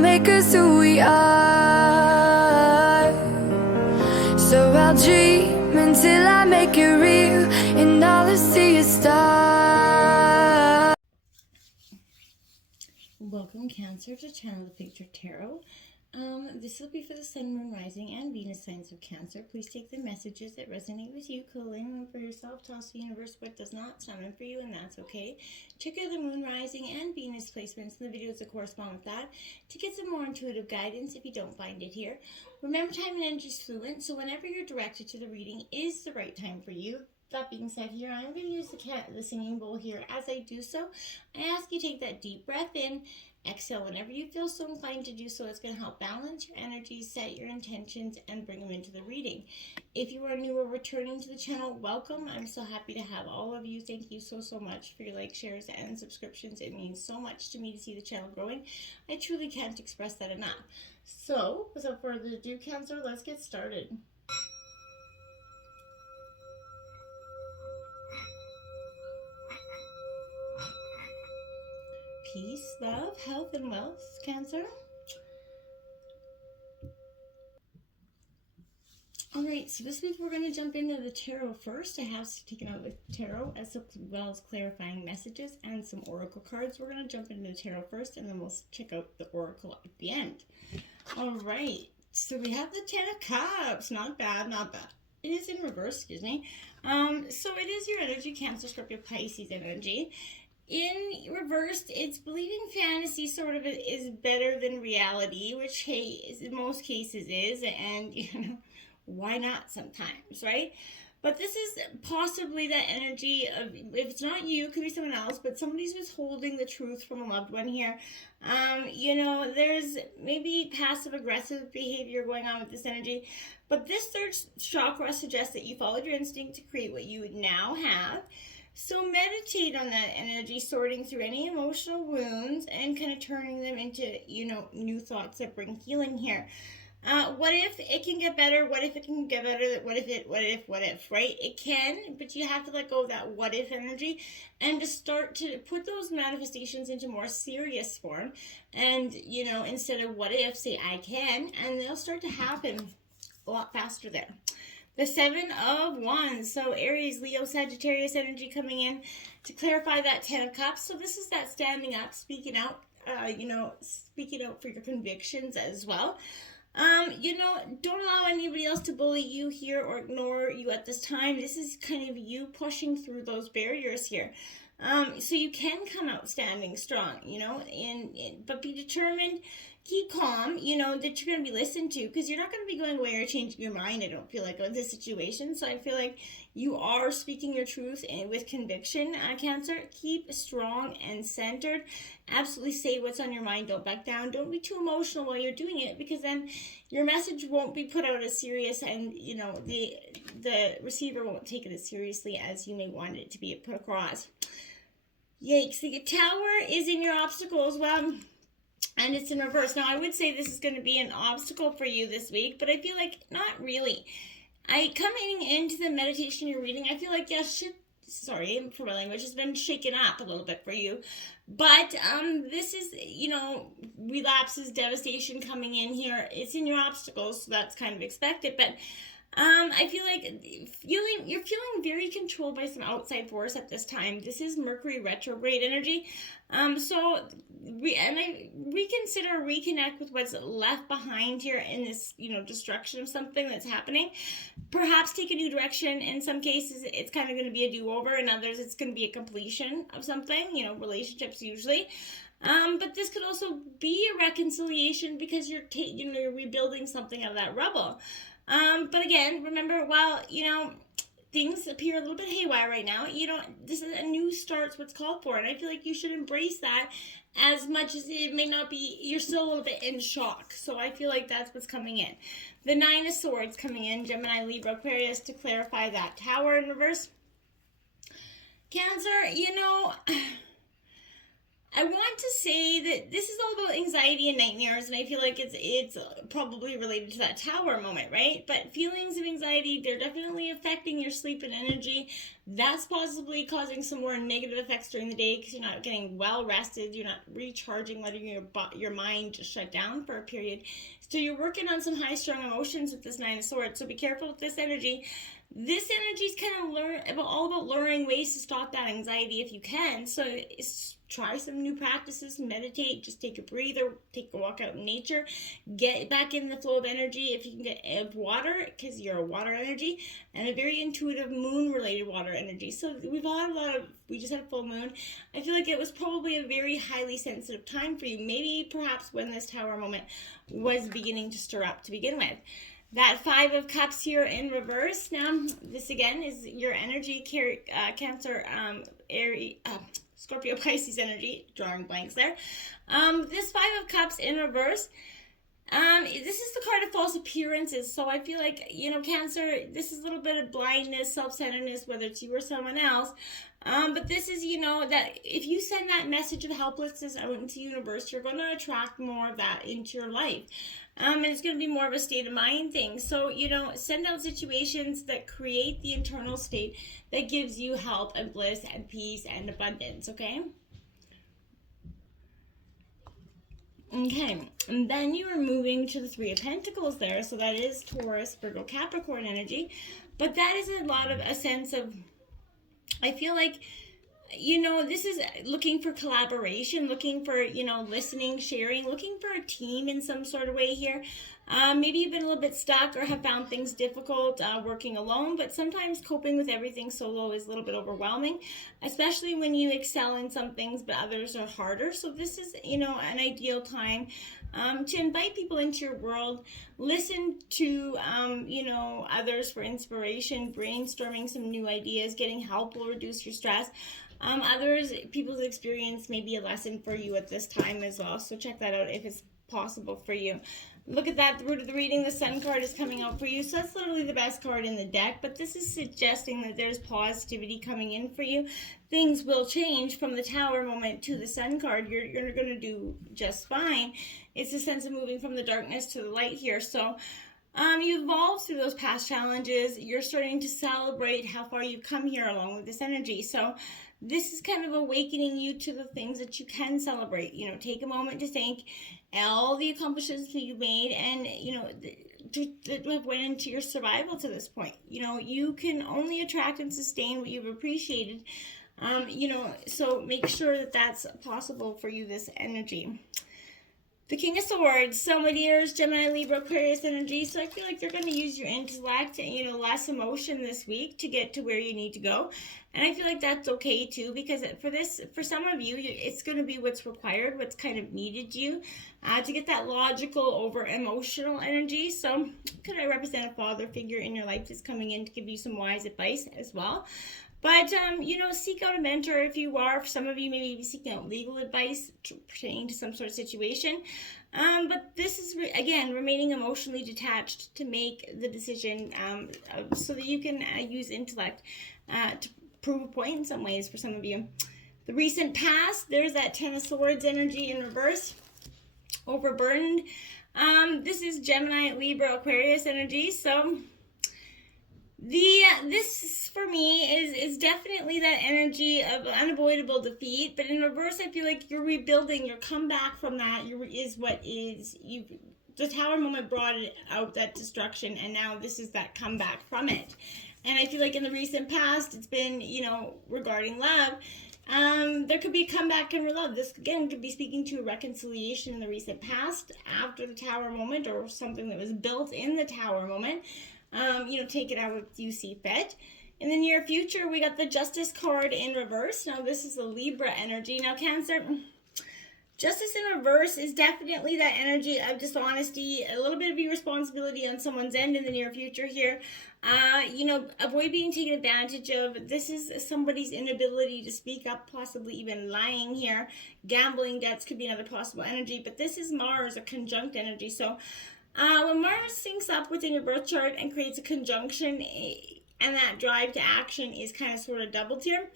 make us who we are. So I'll dream until I make it real, and all I see is stars. Welcome, Cancer, to Channel the Picture Tarot. This will be for the Sun, Moon, Rising, and Venus signs of Cancer. Please take the messages that resonate with you, collate them for yourself, toss the universe what does not summon for you, and that's okay. Check out the Moon, Rising, and Venus placements in the videos that correspond with that to get some more intuitive guidance if you don't find it here. Remember, time and energy is fluent, so whenever you're directed to the reading is the right time for you. That being said, here I'm going to use the singing bowl here. As I do so, I ask you to take that deep breath in, exhale whenever you feel so inclined to do so. It's going to help balance your energy, set your intentions, and bring them into the reading. If you are new or returning to the channel, welcome. I'm so happy to have all of you. Thank you so much for your likes, shares, and subscriptions. It means so much to me to see the channel growing. I truly can't express that enough. So, without further ado, Cancer, let's get started. Peace, love, health, and wealth, Cancer. Alright, so this week we're going to jump into the tarot first. I have taken out the tarot as well as clarifying messages and some oracle cards. We're going to jump into the tarot first, and then we'll check out the oracle at the end. Alright, so we have the Ten of Cups. Not bad, not bad. It is in reverse, excuse me. So it is your energy, Cancer, Scorpio, Pisces energy. In reversed, it's believing fantasy sort of is better than reality, which, hey, in most cases is, and, you know, why not sometimes, right? But this is possibly that energy of, if it's not you, it could be someone else, but somebody's withholding the truth from a loved one here. You know, there's maybe passive-aggressive behavior going on with this energy, but this third chakra suggests that you followed your instinct to create what you now have. So meditate on that energy, sorting through any emotional wounds and kind of turning them into, you know, new thoughts that bring healing here. What if it can get better? What if it can get better? What if, right? It can, but you have to let go of that what if energy and to start to put those manifestations into more serious form. And, you know, instead of what if, say I can, and they'll start to happen a lot faster there. The Seven of Wands, so Aries, Leo, Sagittarius energy coming in to clarify that Ten of Cups. So this is that standing up, speaking out, you know, speaking out for your convictions as well. You know, don't allow anybody else to bully you here or ignore you at this time. This is kind of you pushing through those barriers here. So you can come out standing strong, you know, but be determined, keep calm, you know, that you're going to be listened to, because you're not going to be going away or changing your mind, I don't feel like, with this situation. So I feel like you are speaking your truth and with conviction, Cancer. Keep strong and centered. Absolutely say what's on your mind. Don't back down. Don't be too emotional while you're doing it, because then your message won't be put out as serious, and, you know, the receiver won't take it as seriously as you may want it to be put across. Yikes, the Tower is in your obstacle as well, and it's in reverse. Now, I would say this is going to be an obstacle for you this week, but I feel like not really. Coming into the meditation you're reading, I feel like, yeah, sorry for my language, has been shaken up a little bit for you. But this is, you know, relapses, devastation coming in here. It's in your obstacles, so that's kind of expected, but I feel like you're feeling very controlled by some outside force at this time. This is Mercury retrograde energy. So reconsider, reconnect with what's left behind here in this, you know, destruction of something that's happening. Perhaps take a new direction. In some cases, it's kind of going to be a do-over. In others, it's going to be a completion of something, you know, relationships usually. But this could also be a reconciliation, because you're rebuilding something out of that rubble. But again, remember, while, you know, things appear a little bit haywire right now, you know, this is a new start's what's called for, and I feel like you should embrace that, as much as it may not be, you're still a little bit in shock. So I feel like that's what's coming in. The Nine of Swords coming in, Gemini, Libra, Aquarius, to clarify that Tower in reverse. Cancer, you know, I want to say that this is all about anxiety and nightmares, and I feel like it's probably related to that tower moment, right? But feelings of anxiety, they're definitely affecting your sleep and energy. That's possibly causing some more negative effects during the day because you're not getting well rested, you're not recharging, letting your mind just shut down for a period. So you're working on some high strung emotions with this Nine of Swords. So be careful with this energy. This energy is kind of all about learning ways to stop that anxiety if you can. So try some new practices, meditate, just take a breather, take a walk out in nature, get back in the flow of energy if you can get water, because you're a water energy, and a very intuitive moon related water energy. So we just had a full moon. I feel like it was probably a very highly sensitive time for you, maybe perhaps when this tower moment was beginning to stir up to begin with. That Five of Cups here in reverse. Now, this again is your energy, Cancer, Aries, Scorpio, Pisces energy. Drawing blanks there. This Five of Cups in reverse. This is the card of false appearances. So I feel like, Cancer, this is a little bit of blindness, self-centeredness, whether it's you or someone else. But this is, that if you send that message of helplessness out into the universe, you're going to attract more of that into your life. And it's going to be more of a state of mind thing. So, send out situations that create the internal state that gives you help and bliss and peace and abundance, okay? Okay, and then you are moving to the Three of Pentacles there. So that is Taurus, Virgo, Capricorn energy. But that is a sense of, I feel like, this is looking for collaboration, looking for, listening, sharing, looking for a team in some sort of way here. Maybe you've been a little bit stuck or have found things difficult working alone, but sometimes coping with everything solo is a little bit overwhelming, especially when you excel in some things, but others are harder. So this is, an ideal time to invite people into your world, listen to, others for inspiration, brainstorming some new ideas, getting help will reduce your stress. People's experience may be a lesson for you at this time as well. So check that out if it's possible for you. Look at that, the root of the reading, the Sun card is coming out for you. So that's literally the best card in the deck, but this is suggesting that there's positivity coming in for you. Things will change from the Tower moment to the Sun card. You're going to do just fine. It's a sense of moving from the darkness to the light here. So you evolved through those past challenges. You're starting to celebrate how far you've come here along with this energy. So this is kind of awakening you to the things that you can celebrate. Take a moment to thank all the accomplishments that you've made and, that have went into your survival to this point. You can only attract and sustain what you've appreciated. So make sure that that's possible for you, this energy. The King of Swords, so my dears, Gemini, Libra, Aquarius energy. So I feel like you're going to use your intellect and, less emotion this week to get to where you need to go. And I feel like that's okay too, because for some of you, it's going to be what's required, what's kind of needed you to get that logical over emotional energy. So could I represent a father figure in your life that's coming in to give you some wise advice as well? But, seek out a mentor if you are. For some of you, maybe seeking out legal advice pertaining to some sort of situation. But this is, again, remaining emotionally detached to make the decision so that you can use intellect to prove a point in some ways for some of you. The recent past, there's that Ten of Swords energy in reverse. Overburdened. This is Gemini, Libra, Aquarius energy. So this for me is definitely that energy of unavoidable defeat, but in reverse, I feel like you're rebuilding, your comeback from that the Tower moment brought out that destruction, and now this is that comeback from it. And I feel like in the recent past, it's been, regarding love, there could be a comeback in love. This, again, could be speaking to a reconciliation in the recent past after the Tower moment, or something that was built in the Tower moment. Take it out if you see fit. In the near future, we got the Justice card in reverse. Now, this is the Libra energy. Now, Cancer, Justice in reverse is definitely that energy of dishonesty, a little bit of irresponsibility on someone's end in the near future here. Avoid being taken advantage of. This is somebody's inability to speak up, possibly even lying here. Gambling debts could be another possible energy, but this is Mars, a conjunct energy. So when Mars syncs up within your birth chart and creates a conjunction, and that drive to action is kind of sort of doubled here,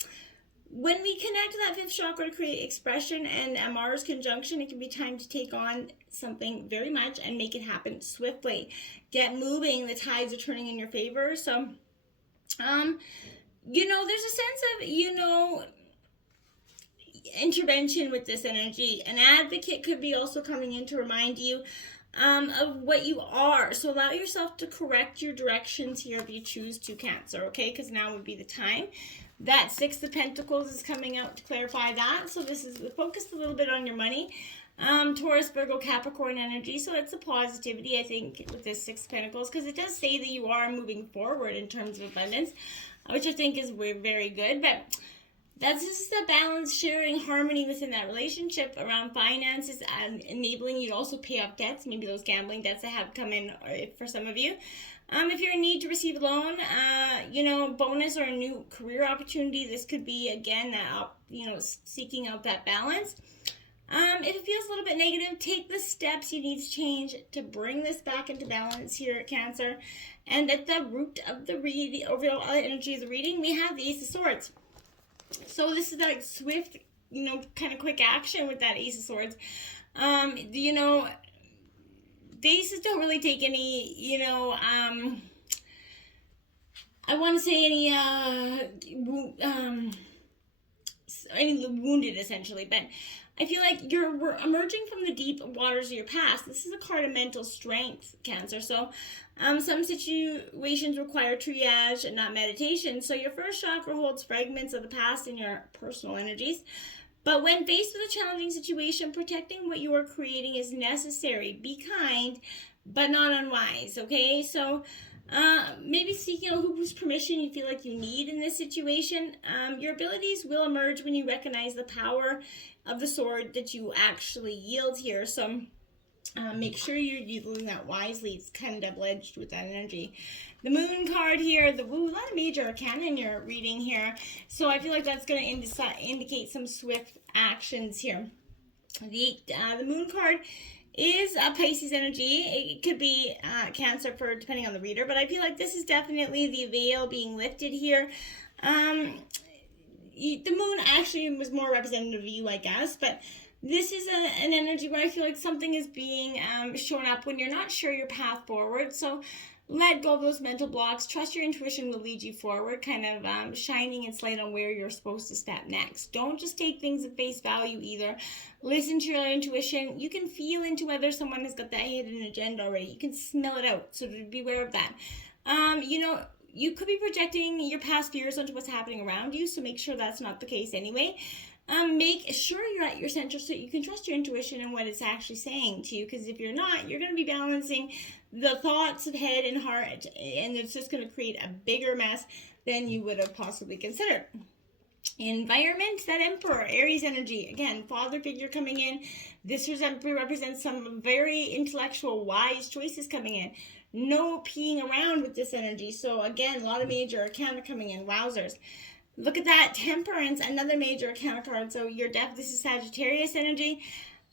when we connect to that fifth chakra to create expression and a Mars conjunction, it can be time to take on something very much and make it happen swiftly. Get moving. The tides are turning in your favor. So, there's a sense of, intervention with this energy. An advocate could be also coming in to remind you of what you are. So allow yourself to correct your directions here if you choose to, Cancer, okay? Because now would be the time. That Six of Pentacles is coming out to clarify that. So this is focused a little bit on your money. Taurus, Virgo, Capricorn energy. So it's a positivity, I think, with this Six of Pentacles, because it does say that you are moving forward in terms of abundance, which I think is very good. But that's just a balance, sharing, harmony within that relationship around finances, enabling you to also pay off debts, maybe those gambling debts that have come in for some of you. If you're in need to receive a loan, bonus or a new career opportunity, this could be, again, that, seeking out that balance. If it feels a little bit negative, take the steps you need to change to bring this back into balance here at Cancer. And at the root of the overall energy of the reading, we have the Ace of Swords. So this is like swift, kind of quick action with that Ace of Swords. The aces don't really take any, I want to say any wounded, essentially, but I feel like we're emerging from the deep waters of your past. This is a card of mental strength, Cancer. So some situations require triage and not meditation. So your first chakra holds fragments of the past in your personal energies. But when faced with a challenging situation, protecting what you are creating is necessary. Be kind, but not unwise, okay? So maybe seeking whose permission you feel like you need in this situation. Your abilities will emerge when you recognize the power of the sword that you actually yield here. So make sure you're using that wisely. It's kind of double-edged with that energy. The Moon card here, a lot of major arcana in your reading here. So I feel like that's going to indicate some swift actions here. The Moon card is a Pisces energy. It could be Cancer depending on the reader, but I feel like this is definitely the veil being lifted here. The Moon actually was more representative of you, I guess, but this is an energy where I feel like something is being shown up when you're not sure your path forward. So let go of those mental blocks. Trust your intuition will lead you forward, kind of shining its light on where you're supposed to step next. Don't just take things at face value either. Listen to your intuition. You can feel into whether someone has got that hidden agenda already. You can smell it out, so beware of that. You could be projecting your past fears onto what's happening around you, so make sure that's not the case anyway. Make sure you're at your center so you can trust your intuition and what it's actually saying to you, because if you're not, you're going to be balancing the thoughts of head and heart, and it's just going to create a bigger mess than you would have possibly considered. Environment, that Emperor, Aries energy, again, father figure coming in. This represents some very intellectual, wise choices coming in. No peeing around with this energy. So again, a lot of major arcana coming in. Wowzers. Look at that, Temperance, another major arcana card. So this is Sagittarius energy.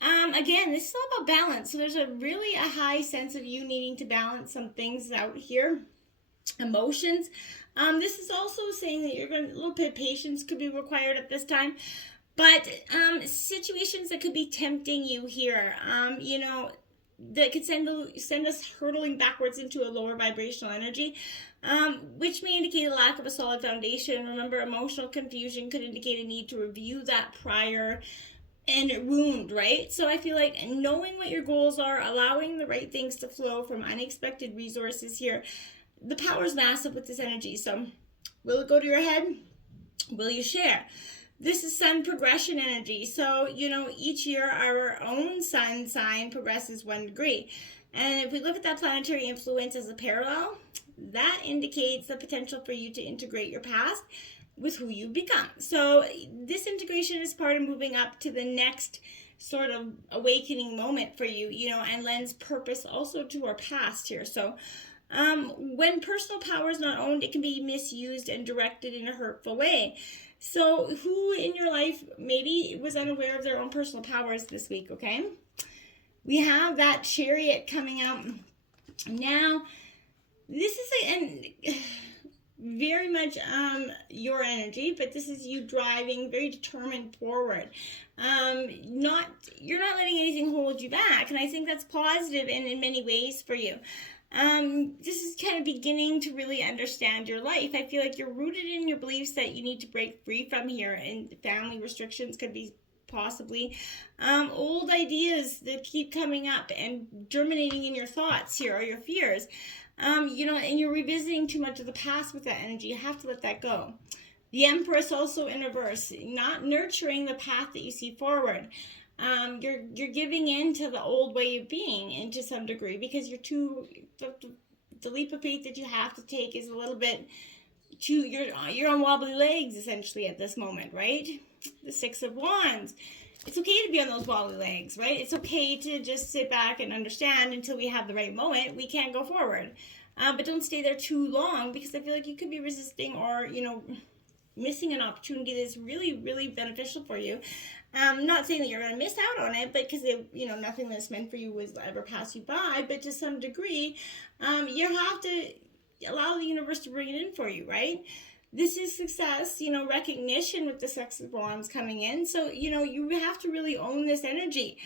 Again, this is all about balance. So there's a high sense of you needing to balance some things out here. Emotions. This is also saying that a little bit of patience could be required at this time. But situations that could be tempting you here, that could send us hurtling backwards into a lower vibrational energy, which may indicate a lack of a solid foundation. Remember, emotional confusion could indicate a need to review that prior and wound, right? So I feel like knowing what your goals are, allowing the right things to flow from unexpected resources here. The power is massive with this energy. So will it go to your head? Will you share? This is sun progression energy. So, each year our own sun sign progresses 1 degree. And if we look at that planetary influence as a parallel, that indicates the potential for you to integrate your past with who you become. So this integration is part of moving up to the next sort of awakening moment for you, and lends purpose also to our past here. So when personal power is not owned, it can be misused and directed in a hurtful way. So who in your life maybe was unaware of their own personal powers this week, okay? We have that Chariot coming out. Now, this is very much your energy, but this is you driving very determined forward. You're not letting anything hold you back, and I think that's positive in many ways for you. This is kind of beginning to really understand your life. I feel like you're rooted in your beliefs that you need to break free from here, and family restrictions could be possibly old ideas that keep coming up and germinating in your thoughts here, or your fears. And you're revisiting too much of the past with that energy. You have to let that go. The Empress also in reverse, not nurturing the path that you see forward. You're giving in to the old way of being, and to some degree, because the leap of faith that you have to take is a little bit too, you're on wobbly legs essentially at this moment, right? The Six of Wands. It's okay to be on those wobbly legs, right? It's okay to just sit back and understand until we have the right moment. We can't go forward. But don't stay there too long, because I feel like you could be resisting or, missing an opportunity that's really, really beneficial for you. Not saying that you're going to miss out on it, but because, nothing that's meant for you will ever pass you by. But to some degree, you have to allow the universe to bring it in for you, right? This is success, recognition with the Six of Wands coming in. So, you have to really own this energy.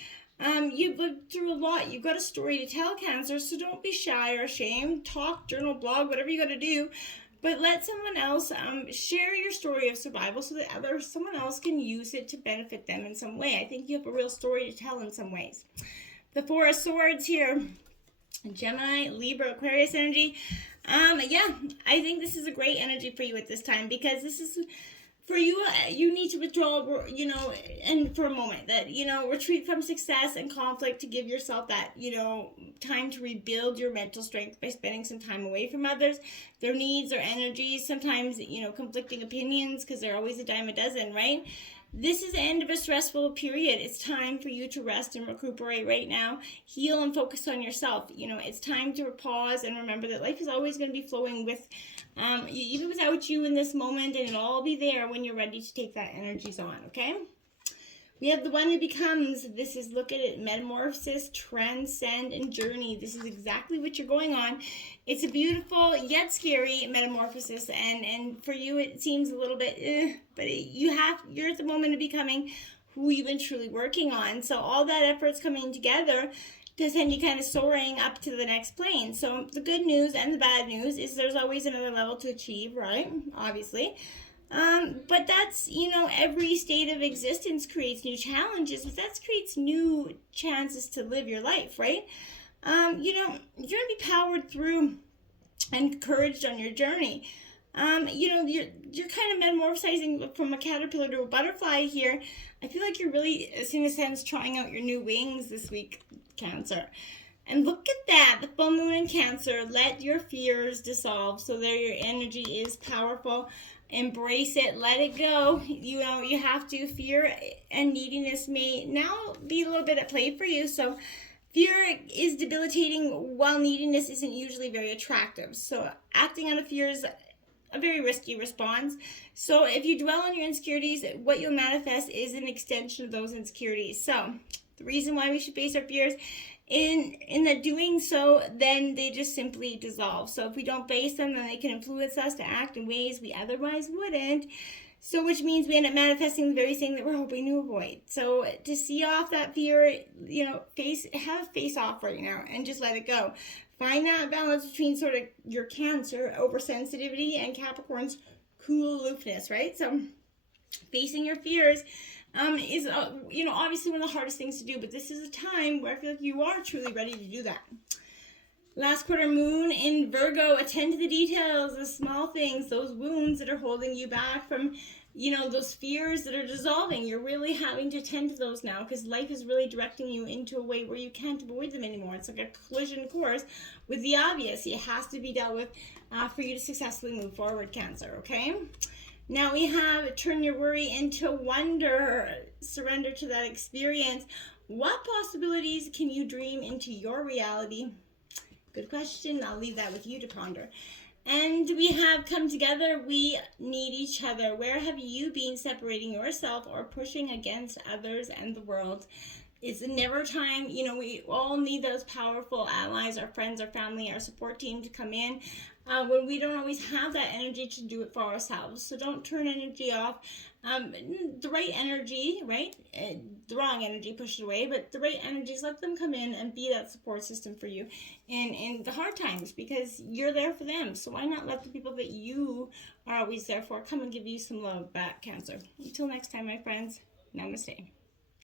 You've lived through a lot. You've got a story to tell, Cancer, so don't be shy or ashamed. Talk, journal, blog, whatever you got to do. But let someone else share your story of survival so that someone else can use it to benefit them in some way. I think you have a real story to tell in some ways. The Four of Swords here. Gemini, Libra, Aquarius energy. I think this is a great energy for you at this time, because this is for you. You need to withdraw, and for a moment that, retreat from success and conflict to give yourself that, time to rebuild your mental strength by spending some time away from others, their needs or energies, sometimes, conflicting opinions, because they're always a dime a dozen, right? This is the end of a stressful period. It's time for you to rest and recuperate right now. Heal and focus on yourself. It's time to pause and remember that life is always going to be flowing with, even without you in this moment, and it'll all be there when you're ready to take that energies on, okay? We have the One Who Becomes. This is, look at it, metamorphosis, transcend, and journey. This is exactly what you're going on. It's a beautiful yet scary metamorphosis, and for you it seems a little bit, but you're at the moment of becoming who you've been truly working on. So all that effort's coming together to send you kind of soaring up to the next plane. So the good news and the bad news is there's always another level to achieve, right? Obviously. But that's, every state of existence creates new challenges, but that creates new chances to live your life, right? You're going to be powered through and encouraged on your journey. You're kind of metamorphosizing from a caterpillar to a butterfly here. I feel like you're really, in a sense, trying out your new wings this week, Cancer. And look at that, the full moon in Cancer. Let your fears dissolve so that your energy is powerful. Embrace it, let it go. You have to. Fear and neediness may now be a little bit at play for you. So fear is debilitating, while neediness isn't usually very attractive. So acting on a fear is a very risky response. So if you dwell on your insecurities, what you'll manifest is an extension of those insecurities. So the reason why we should face our fears, in the doing so, then they just simply dissolve. So if we don't face them, then they can influence us to act in ways we otherwise wouldn't. So which means we end up manifesting the very thing that we're hoping to avoid. So to see off that fear, have a face off right now and just let it go. Find that balance between sort of your Cancer oversensitivity and Capricorn's cool aloofness, right? So facing your fears is, obviously one of the hardest things to do, but this is a time where I feel like you are truly ready to do that. Last quarter moon in Virgo, attend to the details, the small things, those wounds that are holding you back from, those fears that are dissolving. You're really having to attend to those now, because life is really directing you into a way where you can't avoid them anymore. It's like a collision course with the obvious. It has to be dealt with for you to successfully move forward, Cancer, okay? Now we have turn your worry into wonder. Surrender to that experience. What possibilities can you dream into your reality? Good question. I'll leave that with you to ponder. And we have come together. We need each other. Where have you been separating yourself or pushing against others and the world? It's never time, you know, we all need those powerful allies, our friends, our family, our support team to come in when we don't always have that energy to do it for ourselves. So don't turn energy off. The right energy, right? The wrong energy, push it away, but the right energies, let them come in and be that support system for you in the hard times, because you're there for them. So why not let the people that you are always there for come and give you some love back, Cancer? Until next time, my friends, namaste.